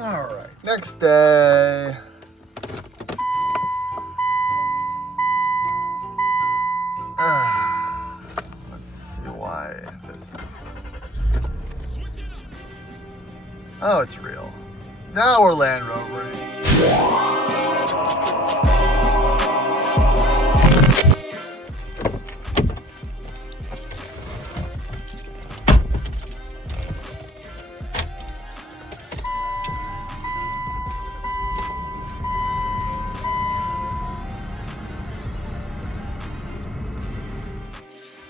All right, next day. Let's see why this. Oh, it's real. Now we're Land Rovering.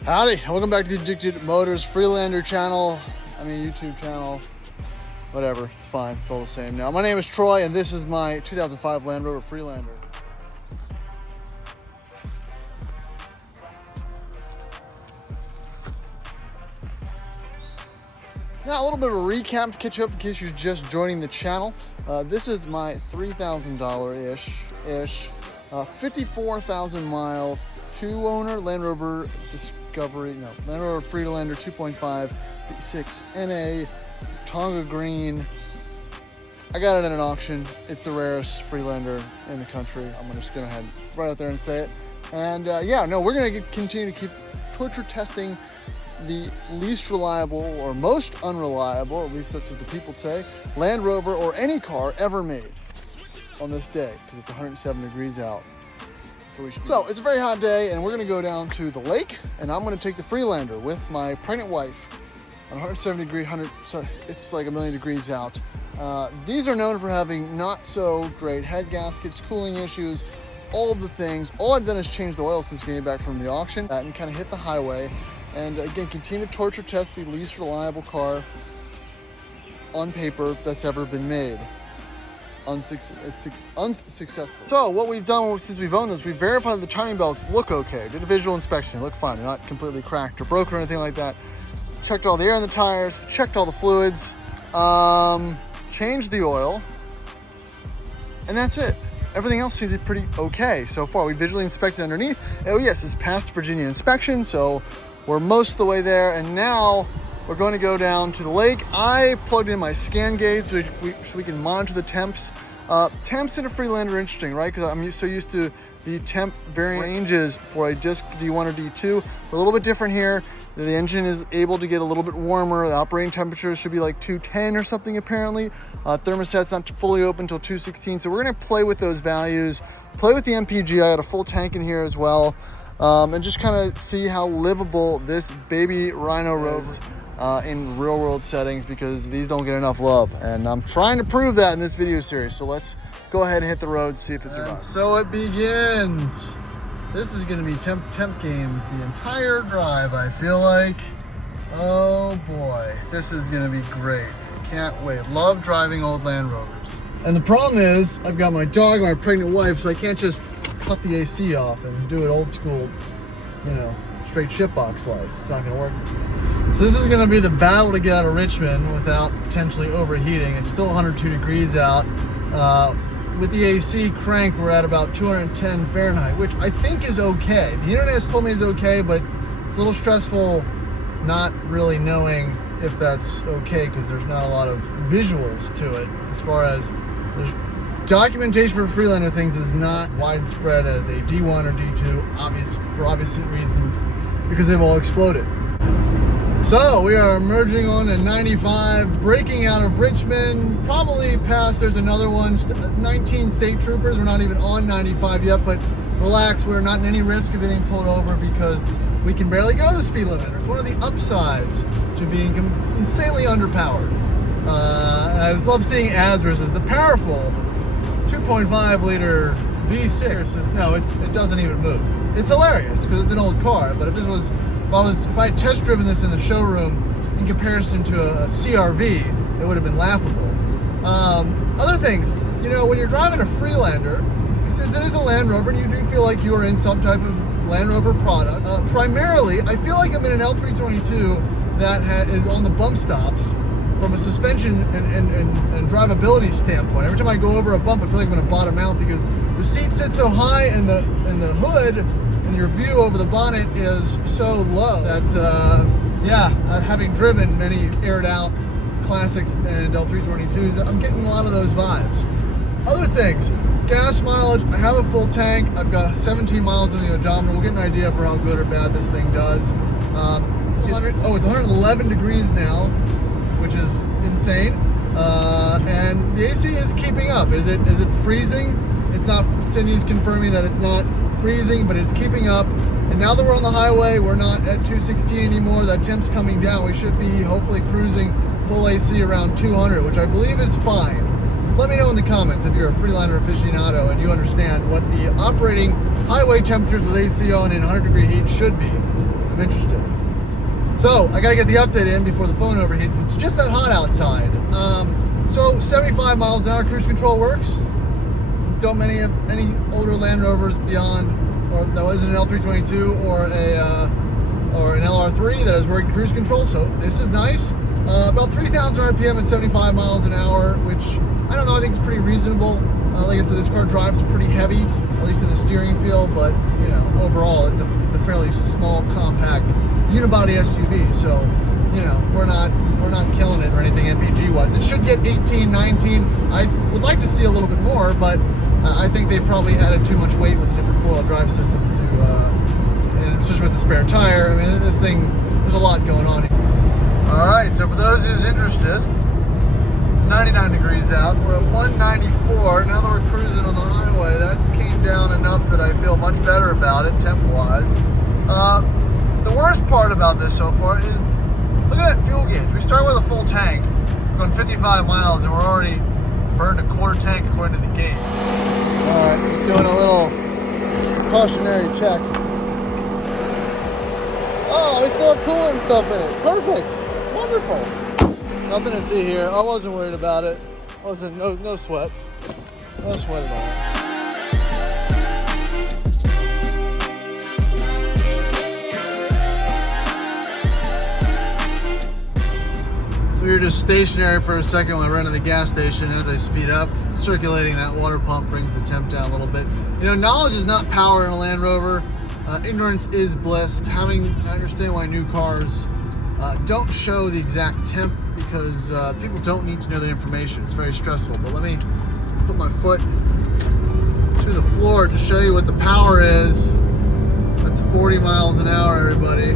Howdy, welcome back to the Addicted Motors Freelander channel. YouTube channel. Whatever, it's fine, it's all the same now. My name is Troy and this is my 2005 Land Rover Freelander. Now a little bit of a recap to catch up in case you're just joining the channel. This is my $3,000-ish, 54,000 mile, two-owner Land Rover Land Rover Freelander 2.5 V6 NA Tonga green. I got it at an auction. It's the rarest Freelander in the country. I'm just gonna head right out there and say it. And we're gonna continue to keep torture testing the least reliable or most unreliable, at least that's what the people say, Land Rover or any car ever made on this day, because it's 107 degrees out. So it's a very hot day and we're gonna go down to the lake and I'm gonna take the Freelander with my pregnant wife on 170 it's like a million degrees out. These are known for having not so great head gaskets, cooling issues, all of the things. All I've done is change the oil since getting back from the auction and kind of hit the highway. And again, continue to torture test the least reliable car on paper that's ever been made. Unsuccessful. So what we've done since we've owned this, we verified the timing belts look okay. Did a visual inspection, look fine. They're not completely cracked or broken or anything like that. Checked all the air in the tires, checked all the fluids, changed the oil, and that's it. Everything else seems to be pretty okay so far. We visually inspected underneath. Oh yes, it's passed Virginia inspection, so we're most of the way there, and now we're going to go down to the lake. I plugged in my scan gauge so we can monitor the temps. Temps in a Freelander are interesting, right? Because I'm so used to the temp varying ranges for a disc D1 or D2. We're a little bit different here. The engine is able to get a little bit warmer. The operating temperature should be like 210 or something apparently. Thermostat's not fully open until 216. So we're gonna play with those values, play with the MPG. I got a full tank in here as well. And just kind of see how livable this baby Rhino Rover is in real world settings, because these don't get enough love. And I'm trying to prove that in this video series. So let's go ahead and hit the road, see if it survives. And so it begins. This is gonna be temp games the entire drive, I feel like. Oh boy, this is gonna be great. Can't wait. Love driving old Land Rovers. And the problem is, I've got my dog and my pregnant wife, so I can't just cut the AC off and do it old school, straight shitbox life. It's not gonna work this time. So this is gonna be the battle to get out of Richmond without potentially overheating. It's still 102 degrees out. With the AC crank, we're at about 210 Fahrenheit, which I think is okay. The internet has told me it's okay, but it's a little stressful not really knowing if that's okay, because there's not a lot of visuals to it. As far as documentation for Freelander things is not widespread as a D1 or D2, for obvious reasons, because they've all exploded. So we are merging on in 95, breaking out of Richmond, probably past, there's another one, 19 state troopers. We're not even on 95 yet, but relax, we're not in any risk of getting pulled over because we can barely go the speed limit. It's one of the upsides to being insanely underpowered. And I just love seeing ads versus the powerful 2.5 liter V6. It doesn't even move. It's hilarious because it's an old car, but if I had test driven this in the showroom in comparison to a CRV, it would have been laughable. Other things, when you're driving a Freelander, since it is a Land Rover, you do feel like you're in some type of Land Rover product. Primarily, I feel like I'm in an L322 that is on the bump stops from a suspension and drivability standpoint. Every time I go over a bump, I feel like I'm going to bottom out because the seat sits so high and the hood and your view over the bonnet is so low that, having driven many aired out Classics and L322s, I'm getting a lot of those vibes. Other things, gas mileage, I have a full tank. I've got 17 miles in the odometer. We'll get an idea for how good or bad this thing does. It's 111 degrees now, which is insane. And the AC is keeping up. Is it freezing? It's not. Cindy's confirming that it's not freezing, but it's keeping up. And now that we're on the highway, we're not at 216 anymore. That temp's coming down. We should be hopefully cruising full AC around 200, which I believe is fine. Let me know in the comments if you're a Freelander aficionado and you understand what the operating highway temperatures with AC on in 100-degree heat should be. I'm interested. So I gotta get the update in before the phone overheats. It's just that hot outside. So 75 miles an hour cruise control works. Don't any older Land Rovers beyond, or that wasn't an L322 or an LR3 that has working cruise control. So this is nice. About 3,000 RPM at 75 miles an hour, which I don't know, I think it's pretty reasonable. Like I said, this car drives pretty heavy, at least in the steering feel, but you know, overall it's a fairly small, compact unibody SUV. So, you know, we're not killing it or anything MPG wise. It should get 18, 19. I would like to see a little bit more, but I think they probably added too much weight with the different four-wheel drive systems and especially with the spare tire. I mean, this thing, there's a lot going on here. All right, so for those who's interested, it's 99 degrees out. We're at 194. Now that we're cruising on the highway, that came down enough that I feel much better about it, temp-wise. The worst part about this so far is, look at that fuel gauge. We started with a full tank, we're going 55 miles, and we're already burned a quarter tank according to the gauge. All right, just doing a little cautionary check. Oh, we still have coolant stuff in it. Perfect. Wonderful. Nothing to see here. I wasn't worried about it. No sweat. No sweat about it. So we were just stationary for a second when I ran to the gas station. As I speed up, circulating that water pump brings the temp down a little bit. You know, knowledge is not power in a Land Rover. Ignorance is bliss. I understand why new cars don't show the exact temp, because people don't need to know the information. It's very stressful. But let me put my foot to the floor to show you what the power is. That's 40 miles an hour, everybody.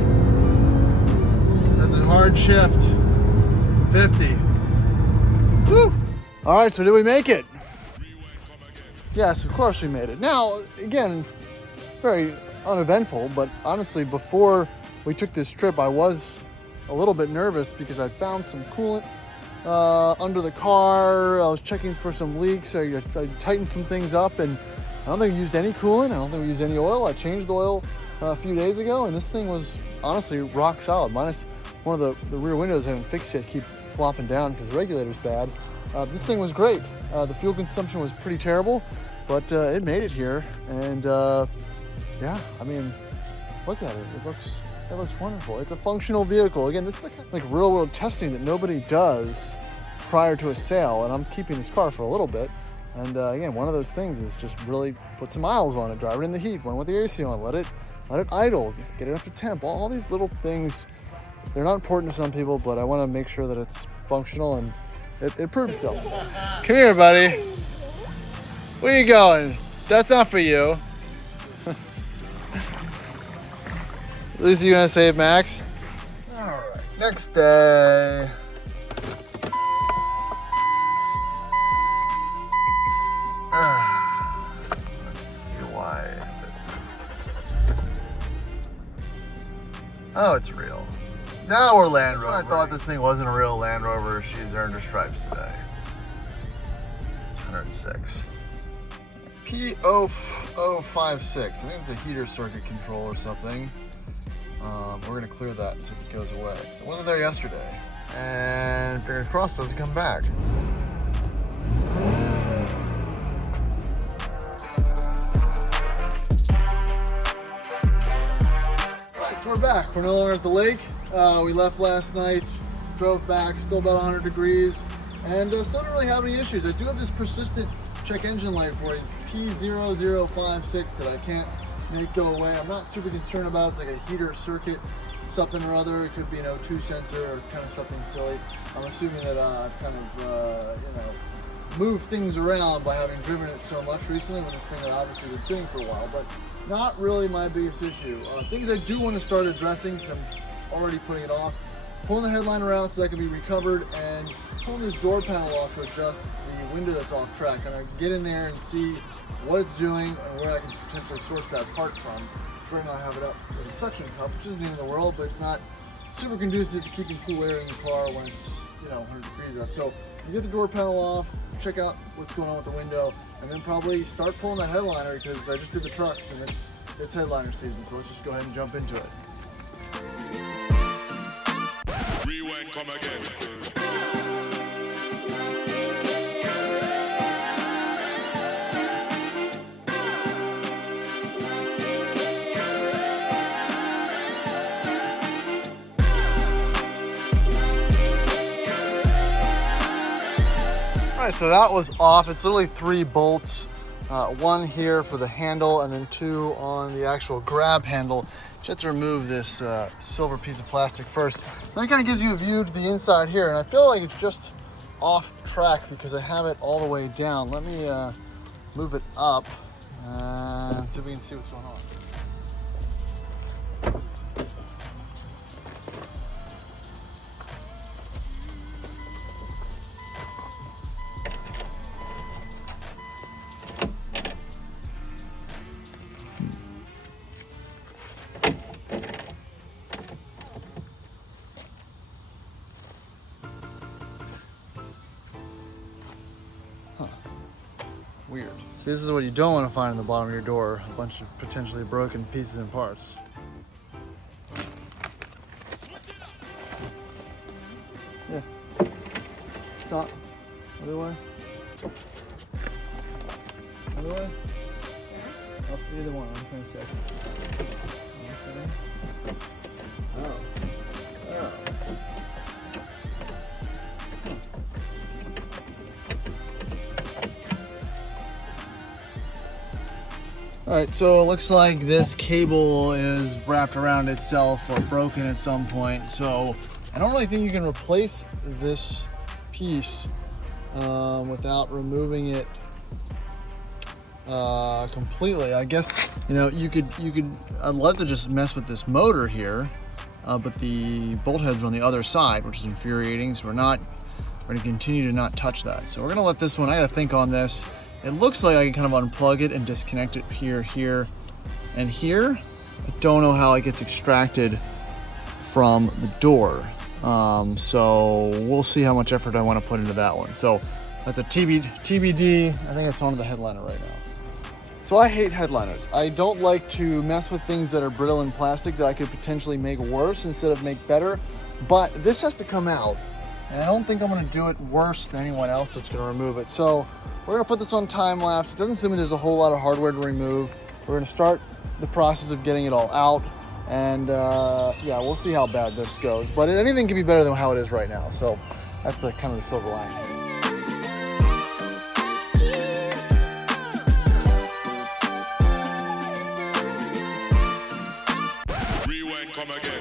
That's a hard shift. 50. Woo! All right, so did we make it? Yes, of course we made it. Now, again, very uneventful, but honestly, before we took this trip, I was a little bit nervous because I found some coolant under the car. I was checking for some leaks. I tightened some things up, and I don't think we used any coolant. I don't think we used any oil. I changed the oil a few days ago, and this thing was honestly rock solid, minus one of the rear windows I haven't fixed yet, keep flopping down because the regulator's bad. This thing was great. The fuel consumption was pretty terrible, but it made it here, and yeah, I mean, look at it. It looks wonderful. It's a functional vehicle. Again, this is like real world testing that nobody does prior to a sale, and I'm keeping this car for a little bit. And again, one of those things is just really put some miles on it, drive it in the heat, run with the AC on, let it idle, get it up to temp. All these little things, they're not important to some people, but I want to make sure that it's functional, and it proved itself. Come here, buddy. Where are you going? That's not for you. At least you're gonna save Max. All right, next day. Let's see why this. Oh, it's real. Now we're Land Rover. I thought this thing wasn't a real Land Rover. She's earned her stripes today. 106. P0056. I think it's a heater circuit control or something. We're gonna clear that, see if it goes away. So it wasn't there yesterday. And fingers crossed, doesn't come back. Right, so we're back. We're no longer at the lake. We left last night, drove back, still about 100 degrees, and still don't really have any issues. I do have this persistent check engine light for you, P0056, that I can't make go away. I'm not super concerned about it. It's like a heater circuit something or other. It could be an O2 sensor or kind of something silly. I'm assuming that I've kind of, you know, moved things around by having driven it so much recently with this thing that obviously been sitting for a while, but not really my biggest issue. Things I do want to start addressing, because I'm already putting it off, pulling the headliner out so that can be recovered, and pulling this door panel off to adjust the window that's off track. And I can get in there and see what it's doing and where I can potentially source that part from. Right now I have it up with a suction cup, which isn't the end of the world, but it's not super conducive to keeping cool air in the car when it's, you know, 100 degrees out. So you get the door panel off, check out what's going on with the window, and then probably start pulling that headliner, because I just did the trucks and it's headliner season. So let's just go ahead and jump into it. Rewind, come again. All right, so that was off. It's literally 3 bolts, one here for the handle and then 2 on the actual grab handle. You have to remove this silver piece of plastic first. That kind of gives you a view to the inside here, and I feel like it's just off track because I have it all the way down. Let me move it up and see if we can see what's going on. Weird. See, this is what you don't want to find in the bottom of your door, a bunch of potentially broken pieces and parts. Yeah. Stop. Other way. Other way. Up either one. I'm trying to say. Okay. Oh. Oh. All right, so it looks like this cable is wrapped around itself or broken at some point. So I don't really think you can replace this piece without removing it completely. I guess, you know, you could. I'd love to just mess with this motor here, but the bolt heads are on the other side, which is infuriating. So we're going to continue to not touch that. So we're going to let this one. I got to think on this. It looks like I can kind of unplug it and disconnect it here, and here. I don't know how it gets extracted from the door. So we'll see how much effort I want to put into that one. So that's a TBD. I think it's on the headliner right now. So I hate headliners. I don't like to mess with things that are brittle and plastic that I could potentially make worse instead of make better. But this has to come out, and I don't think I'm going to do it worse than anyone else that's going to remove it. So we're gonna put this on time lapse. It doesn't seem like there's a whole lot of hardware to remove. We're gonna start the process of getting it all out, and yeah, we'll see how bad this goes. But anything can be better than how it is right now. So that's the kind of the silver lining. Rewind, come again.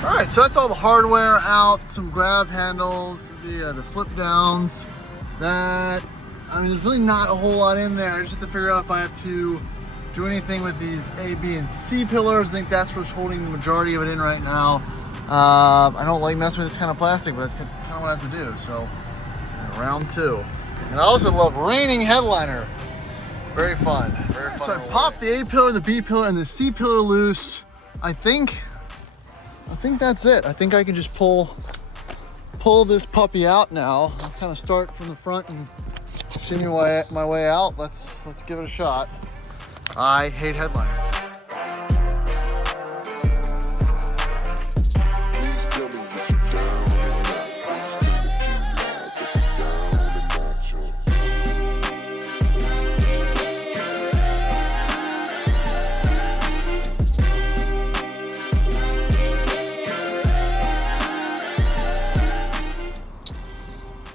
All right, so that's all the hardware out, some grab handles, the flip downs. That, I mean, there's really not a whole lot in there. I just have to figure out if I have to do anything with these A, B, and C pillars. I think that's what's holding the majority of it in right now. I don't like messing with this kind of plastic, but that's kind of what I have to do. So, round 2. And I also love raining headliner. Very fun, very fun. So I popped the A pillar, the B pillar, and the C pillar loose. I think that's it. I think I can just pull this puppy out now. I'll kind of start from the front and shimmy my way out. Let's give it a shot. I hate headliners.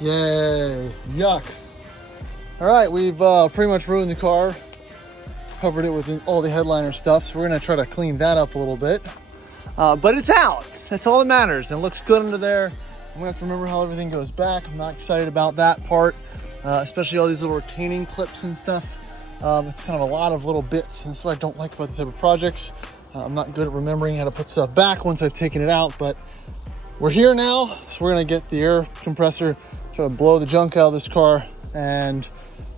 Yay, yuck. All right, we've pretty much ruined the car. Covered it with all the headliner stuff, so we're gonna try to clean that up a little bit. But it's out, that's all that matters, and it looks good under there. I'm gonna have to remember how everything goes back. I'm not excited about that part, especially all these little retaining clips and stuff. It's kind of a lot of little bits, and that's what I don't like about the type of projects. I'm not good at remembering how to put stuff back once I've taken it out, but we're here now, so we're gonna get the air compressor, try to blow the junk out of this car, and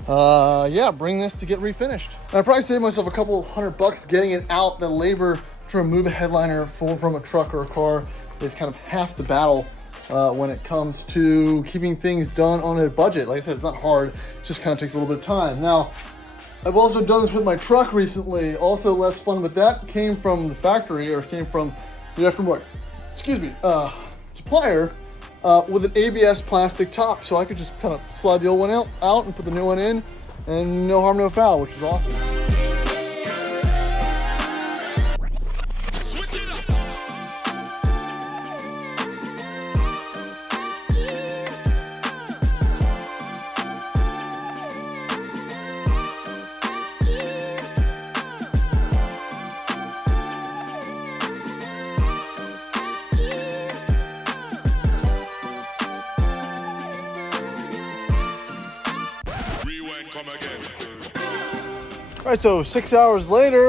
yeah, bring this to get refinished. I probably saved myself a couple $100 getting it out. The labor to remove a headliner from a truck or a car is kind of half the battle when it comes to keeping things done on a budget. Like I said, it's not hard, it just kind of takes a little bit of time. Now, I've also done this with my truck recently. Also less fun, but that came from the factory, or came from the aftermarket, supplier, with an ABS plastic top. So I could just kind of slide the old one out and put the new one in, and no harm, no foul, which is awesome. Switch it up. Rewind, come again. All right, so 6 hours later,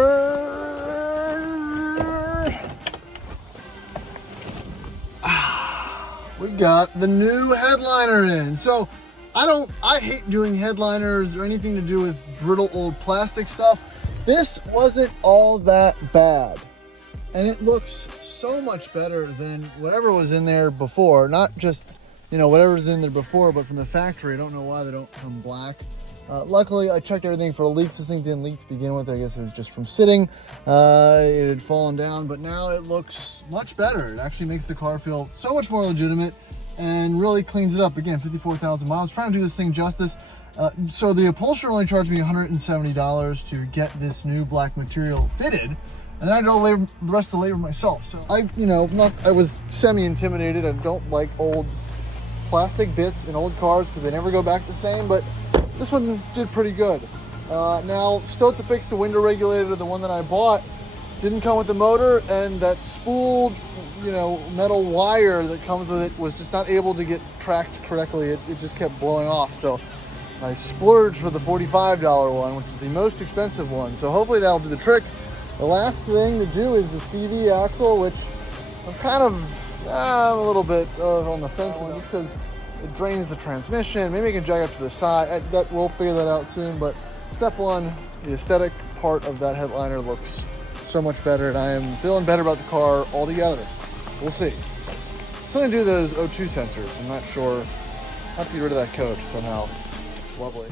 we got the new headliner in. So I hate doing headliners or anything to do with brittle old plastic stuff. This wasn't all that bad. And it looks so much better than whatever was in there before. Not just, whatever was in there before, but from the factory. I don't know why they don't come black. Luckily, I checked everything for leaks. This thing didn't leak to begin with. I guess it was just from sitting. It had fallen down, but now it looks much better. It actually makes the car feel so much more legitimate and really cleans it up. Again, 54,000 miles. Trying to do this thing justice. So the upholsterer only charged me $170 to get this new black material fitted. And then I did all the rest of the labor myself. So I was semi-intimidated. I don't like old plastic bits in old cars because they never go back the same, but this one did pretty good. Now, still have to fix the window regulator. The one that I bought didn't come with the motor, and that spooled, metal wire that comes with it was just not able to get tracked correctly. It just kept blowing off. So I splurged for the $45 one, which is the most expensive one. So hopefully that'll do the trick. The last thing to do is the CV axle, which I'm kind of a little bit on the fence on, just because it drains the transmission. Maybe I can jack up to the side. We'll figure that out soon. But step one, the aesthetic part of that headliner looks so much better, and I am feeling better about the car altogether. We'll see. Still gonna do those O2 sensors. I'm not sure. I have to get rid of that coat somehow. It's lovely.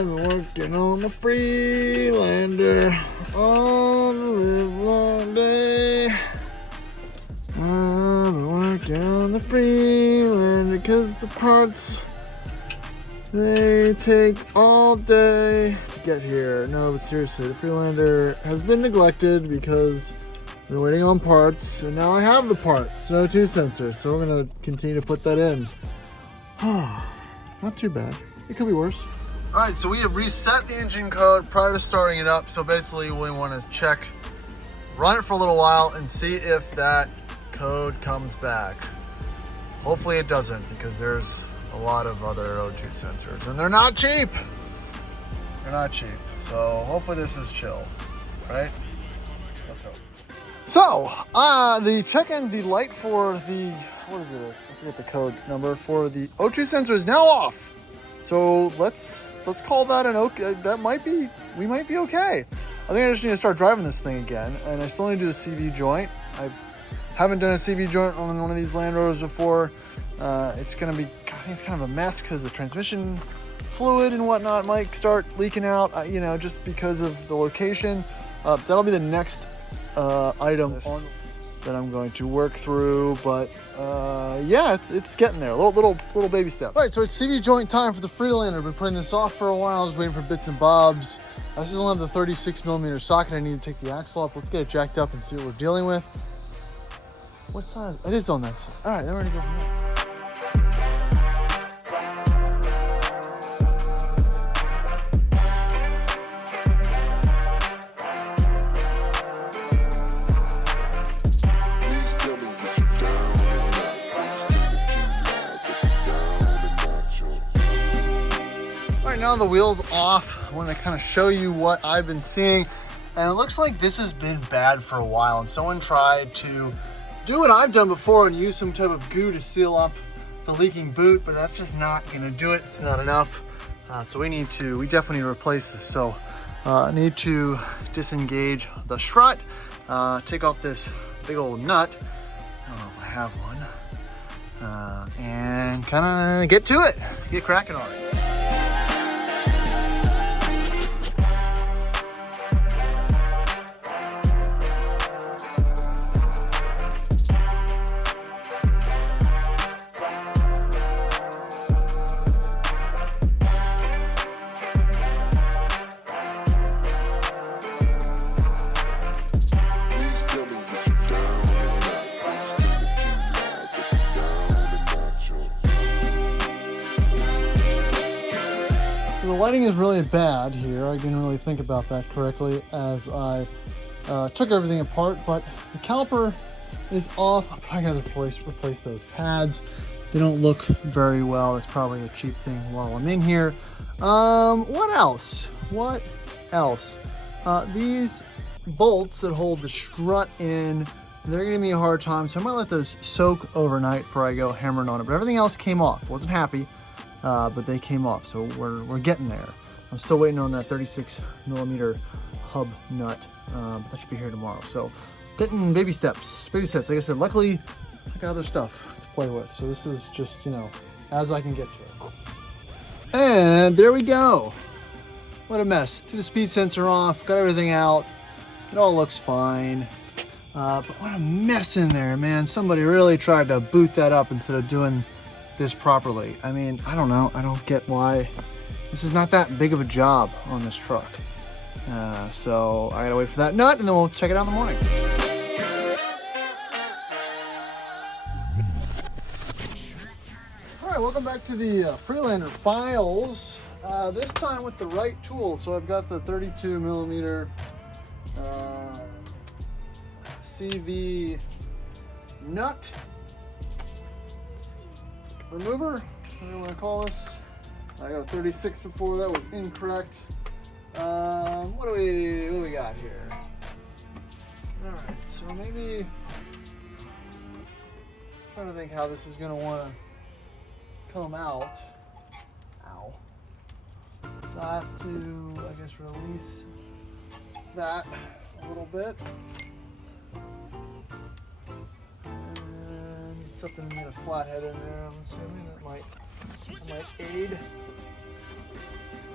Working on the Freelander all the live long day. I'm working on the Freelander because the parts, they take all day to get here. No, but seriously, the Freelander has been neglected because I've been waiting on parts, and now I have the part. It's an O2 sensor, so we're gonna continue to put that in. Not too bad. It could be worse. All right, so we have reset the engine code prior to starting it up. So basically we want to check, run it for a little while and see if that code comes back. Hopefully it doesn't, because there's a lot of other O2 sensors and they're not cheap. They're not cheap. So hopefully this is chill, right? Let's hope. So, the check-in, the light for the, what is it? I forget the code number for the O2 sensor is now off. So let's call that an okay. That might be, we might be okay. I think I just need to start driving this thing again, and I still need to do the CV joint. I haven't done a CV joint on one of these Land Rovers before. It's gonna be, it's kind of a mess because the transmission fluid and whatnot might start leaking out, just because of the location. That'll be the next item on that I'm going to work through, but yeah, it's getting there. Little baby steps. All right, so it's CV joint time for the Freelander. I've been putting this off for a while, just waiting for bits and bobs. I still have the 36mm socket. I need to take the axle off. Let's get it jacked up and see what we're dealing with. What size? It is on that side. All right, then we're gonna go from there. Now the wheel's off, I want to kind of show you what I've been seeing, and it looks like this has been bad for a while, and someone tried to do what I've done before and use some type of goo to seal up the leaking boot, but that's just not going to do it. It's not enough. So we definitely need to replace this. So I need to disengage the strut, take off this big old nut, I don't know if I have one, and kind of get to it, get cracking on it. The lighting is really bad here. I didn't really think about that correctly as I took everything apart, but the caliper is off. I'm probably gonna replace those pads. They don't look very well. It's probably a cheap thing while I'm in here. What else? These bolts that hold the strut in, they're gonna give me a hard time, so I might let those soak overnight before I go hammering on it. But everything else came off. Wasn't happy. But they came off, so we're getting there. I'm still waiting on that 36mm hub nut. That should be here tomorrow. So getting baby steps. Like I said, luckily I got other stuff to play with. So this is just, as I can get to it. And there we go. What a mess. Took the speed sensor off, got everything out. It all looks fine. But what a mess in there, man. Somebody really tried to boot that up instead of doing this properly. I mean, I don't know. I don't get why this is not that big of a job on this truck. So I gotta wait for that nut, and then we'll check it out in the morning. All right, welcome back to the Freelander files. This time with the right tool. So I've got the 32mm CV nut remover, what do you want to call this? I got a 36 before, that was incorrect. What do we got here? All right, so maybe trying to think how this is going to want to come out. Ow. So I have to, I guess, release that a little bit. Something to get a flathead in there, I'm assuming that might aid.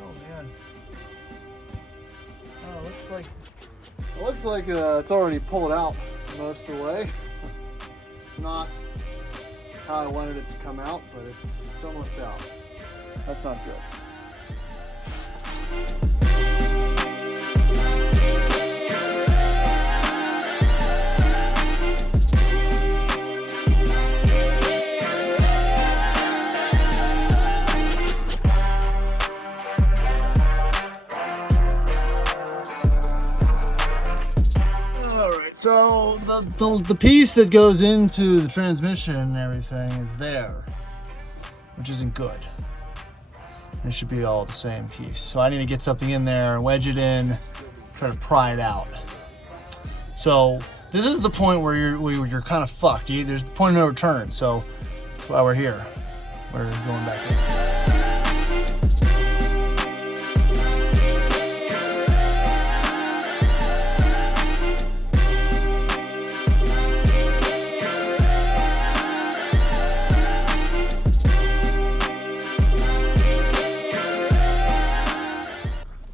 Oh man. Oh, it looks like it's already pulled out most of the way. It's not how I wanted it to come out, but it's almost out. That's not good. So the piece that goes into the transmission and everything is there, which isn't good. It should be all the same piece. So I need to get something in there, wedge it in, try to pry it out. So this is the point where you're kind of fucked. There's the point of no return. So that's why we're here. We're going back in.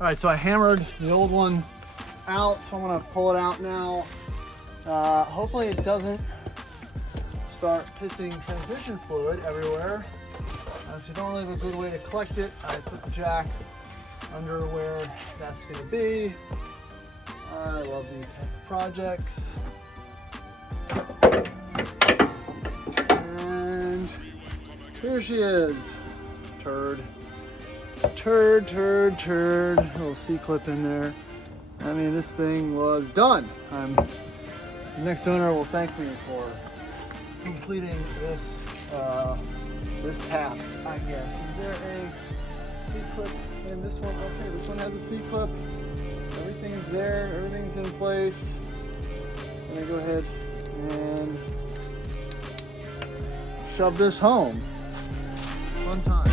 All right, so I hammered the old one out, so I'm gonna pull it out now. Hopefully it doesn't start pissing transmission fluid everywhere. If you don't really have a good way to collect it, I put the jack under where that's going to be. I love these type of projects. And here she is. Turd. Little C-clip in there. I mean, this thing was done. The next owner will thank me for completing this this task, I guess. Is there a C-clip in this one? Okay, this one has a C-clip. Everything's there, everything's in place. I'm gonna go ahead and shove this home. Fun time.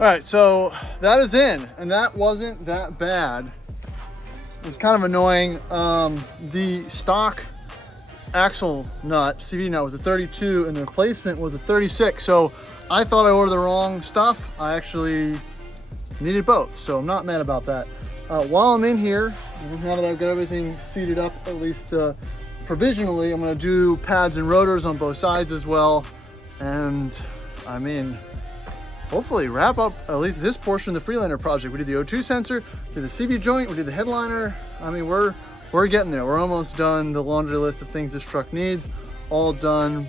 All right, so that is in, and that wasn't that bad. It was kind of annoying. The stock axle nut, CV nut, was a 32, and the replacement was a 36. So I thought I ordered the wrong stuff. I actually needed both, so I'm not mad about that. While I'm in here, now that I've got everything seated up, at least provisionally, I'm gonna do pads and rotors on both sides as well. And I mean, hopefully wrap up at least this portion of the Freelander project. We did the O2 sensor, did the CV joint, we did the headliner. I mean, we're getting there. We're almost done. The laundry list of things this truck needs, all done,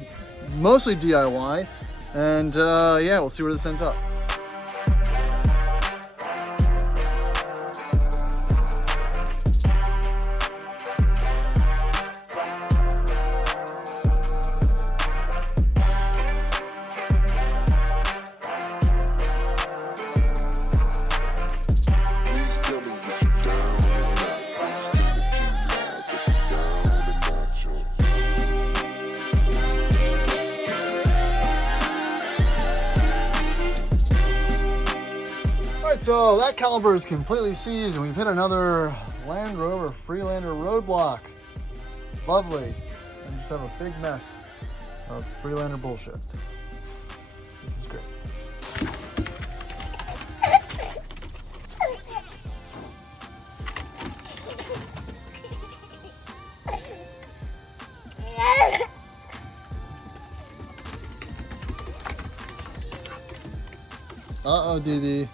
mostly DIY. And yeah, we'll see where this ends up. So that caliper is completely seized, and we've hit another Land Rover Freelander roadblock. Lovely. And just have a big mess of Freelander bullshit. This is great. Uh-oh, Dee.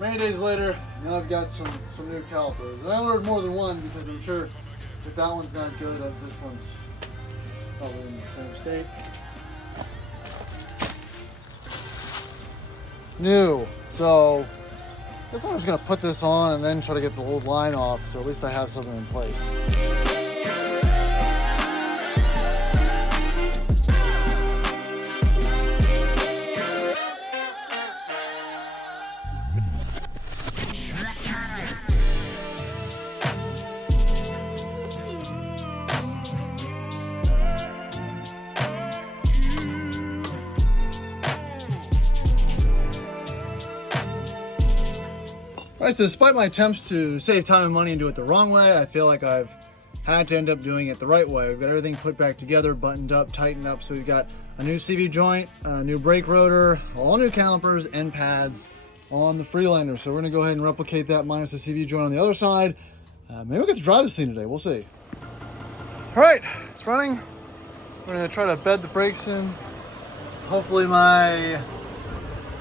Many days later, now I've got some new calipers. And I ordered more than one because I'm sure if that one's not good, this one's probably in the same state. New. So I guess I'm just gonna put this on and then try to get the old line off, so at least I have something in place. Alright, so despite my attempts to save time and money and do it the wrong way, I feel like I've had to end up doing it the right way. We've got everything put back together, buttoned up, tightened up, so we've got a new CV joint, a new brake rotor, all new calipers and pads on the Freelander. So we're going to go ahead and replicate that minus the CV joint on the other side. Maybe we'll get to drive this thing today, we'll see. Alright, it's running. We're going to try to bed the brakes in. Hopefully my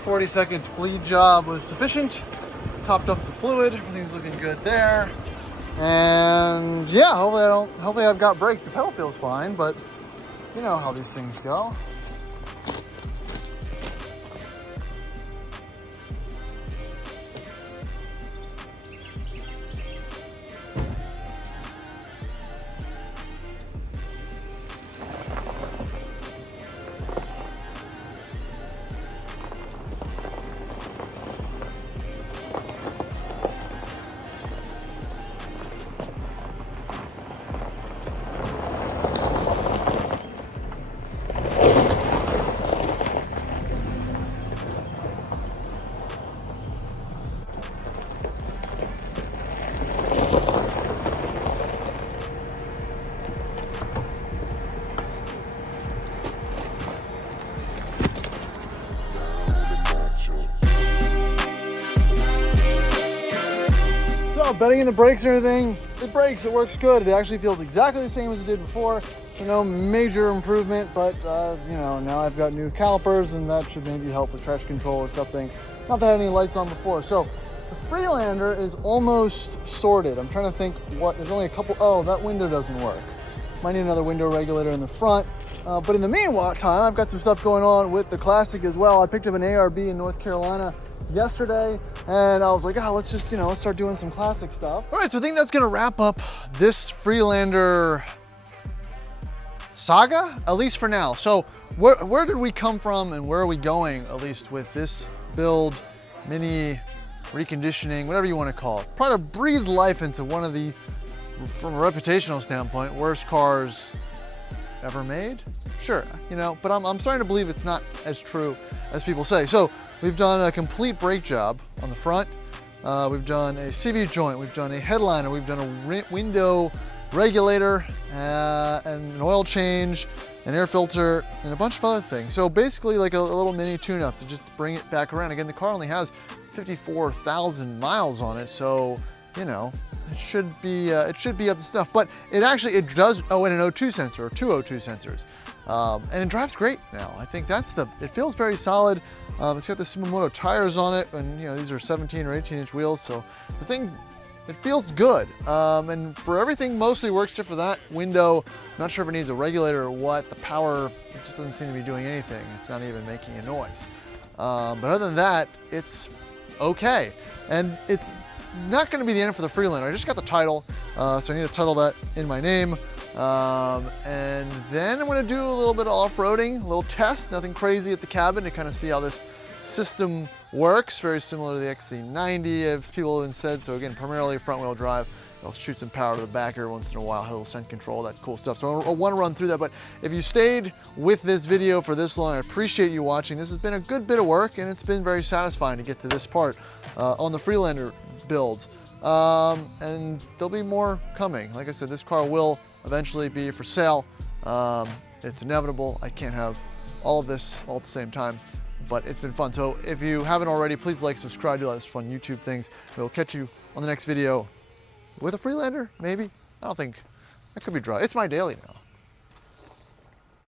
40-second bleed job was sufficient. Topped off the fluid, everything's looking good there. And yeah, hopefully I've got brakes. The pedal feels fine, but you know how these things go. betting in the brakes and everything, it brakes, it works good. It actually feels exactly the same as it did before. So no major improvement, but you know, now I've got new calipers and that should maybe help with traction control or something. Not that I had any lights on before. So the Freelander is almost sorted. I'm trying to think there's only a couple, oh, that window doesn't work. Might need another window regulator in the front. But in the meanwhile time, I've got some stuff going on with the Classic as well. I picked up an ARB in North Carolina yesterday, and I was like, oh, let's just, let's start doing some Classic stuff. All right, so I think that's gonna wrap up this Freelander saga, at least for now. So where did we come from and where are we going, at least with this build, mini reconditioning, whatever you want to call it. Try to breathe life into one of the, from a reputational standpoint, worst cars ever made? Sure, but I'm starting to believe it's not as true as people say. So we've done a complete brake job on the front. We've done a CV joint, we've done a headliner, we've done a window regulator, and an oil change, an air filter, and a bunch of other things. So basically like a little mini tune-up to just bring it back around. Again, the car only has 54,000 miles on it, so it should be up to stuff. But it does, and an O2 sensor, or 2 O2 sensors. And it drives great now. I think it feels very solid. It's got the Sumomoto tires on it, and these are 17 or 18-inch wheels, so the thing, it feels good. And for everything, mostly works except for that window. Not sure if it needs a regulator or what. The power, it just doesn't seem to be doing anything. It's not even making a noise. But other than that, it's okay. And it's not gonna be the end for the Freelander. I just got the title, so I need to title that in my name. And then I'm gonna do a little bit of off-roading, a little test, nothing crazy at the cabin to kind of see how this system works. Very similar to the XC90, as people have said. So again, primarily front-wheel drive. I'll shoot some power to the back every once in a while, hill scent control, that cool stuff. So I want to run through that, but if you stayed with this video for this long, I appreciate you watching. This has been a good bit of work, and it's been very satisfying to get to this part on the Freelander build. And there'll be more coming. Like I said, this car will eventually be for sale. It's inevitable. I can't have all of this all at the same time, but it's been fun. So if you haven't already, please like, subscribe, do all those fun YouTube things. We'll catch you on the next video with a Freelander, maybe. I don't think, that could be dry. It's my daily now.